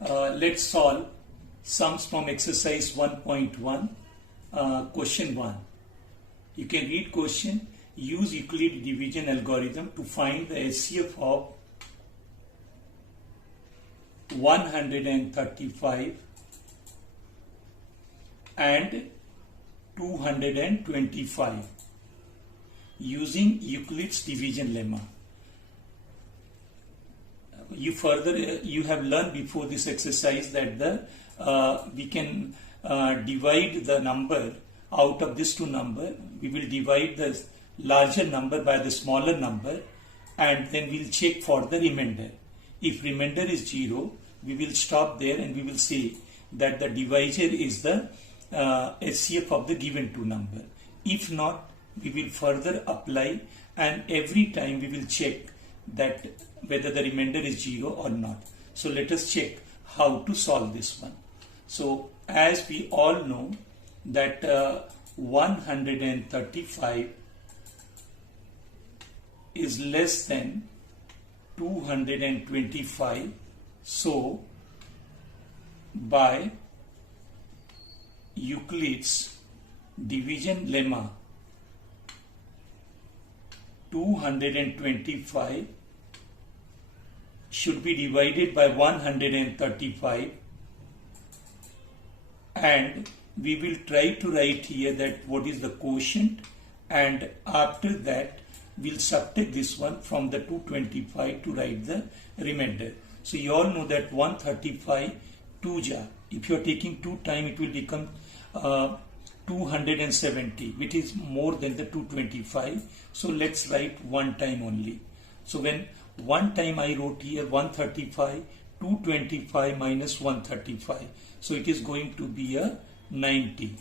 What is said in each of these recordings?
Let's solve sums from exercise 1.1, question 1. You can read question. Use Euclid division algorithm to find the HCF of 135 and 225 using Euclid's division lemma. You have learned before this exercise that we can divide the number out of this two number. We will divide the larger number by the smaller number, and then we'll check for the remainder. If remainder is 0, we will stop there and we will say that the divisor is the HCF of the given two number. If not, we will further apply, and every time we will check that whether the remainder is 0 or not. So let us check how to solve this one. So as we all know that 135 is less than 225, so by Euclid's division lemma, 225 should be divided by 135, and we will try to write here that what is the quotient, and after that we'll subtract this one from the 225 to write the remainder. So you all know that 135 2 if you are taking 2 time, it will become 270, which is more than the 225. So let's write 1 time only. So when 1 time I wrote here 135, 225 minus 135. So it is going to be a 90.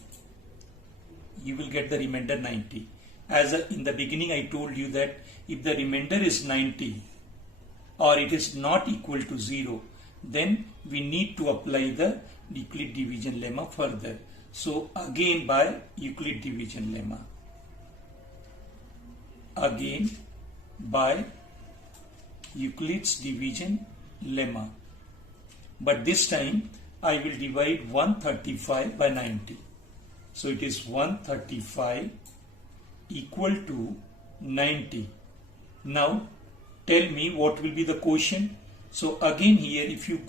You will get the remainder 90. In the beginning I told you that if the remainder is 90 or it is not equal to 0, then we need to apply the Euclid division lemma further. So again by Euclid division lemma. Again by Euclid's division lemma. But this time I will divide 135 by 90. So it is 135 equal to 90. Now tell me what will be the quotient. So again here if you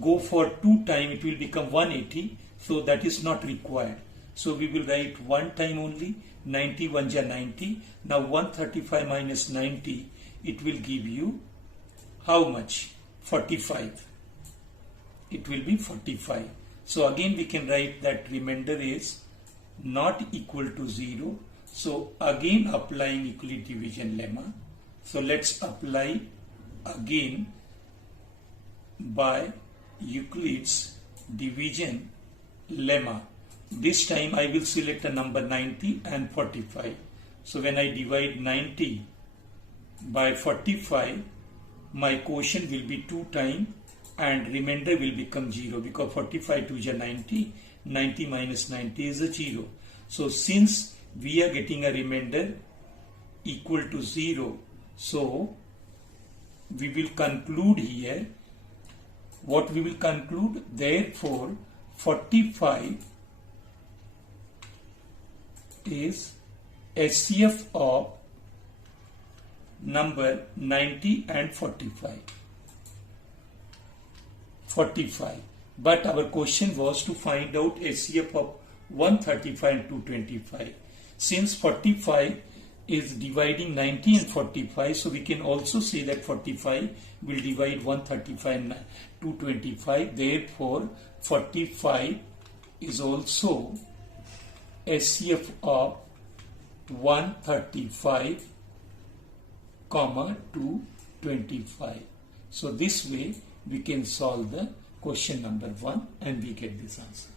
go for 2 time, it will become 180. So that is not required. So we will write 1 time only. 90 1 ja 90. Now 135 minus 90, it will give you how much? 45. It will be 45. So again we can write that remainder is not equal to 0. So again applying Euclid division lemma. So let's apply again by Euclid's division lemma. This time I will select a number 90 and 45. So when I divide 90 by 45, my quotient will be 2 times and remainder will become 0, because 45 2 ja 90, 90 minus 90 is a 0. So since we are getting a remainder equal to 0, so we will conclude here. What we will conclude? Therefore 45 is HCF of number 90 and 45. But our question was to find out HCF of 135 and 225. Since 45 is dividing 90 and 45, so we can also say that 45 will divide 135 and 225. Therefore 45 is also HCF of 135 comma 225. So this way we can solve the question number 1 and we get this answer.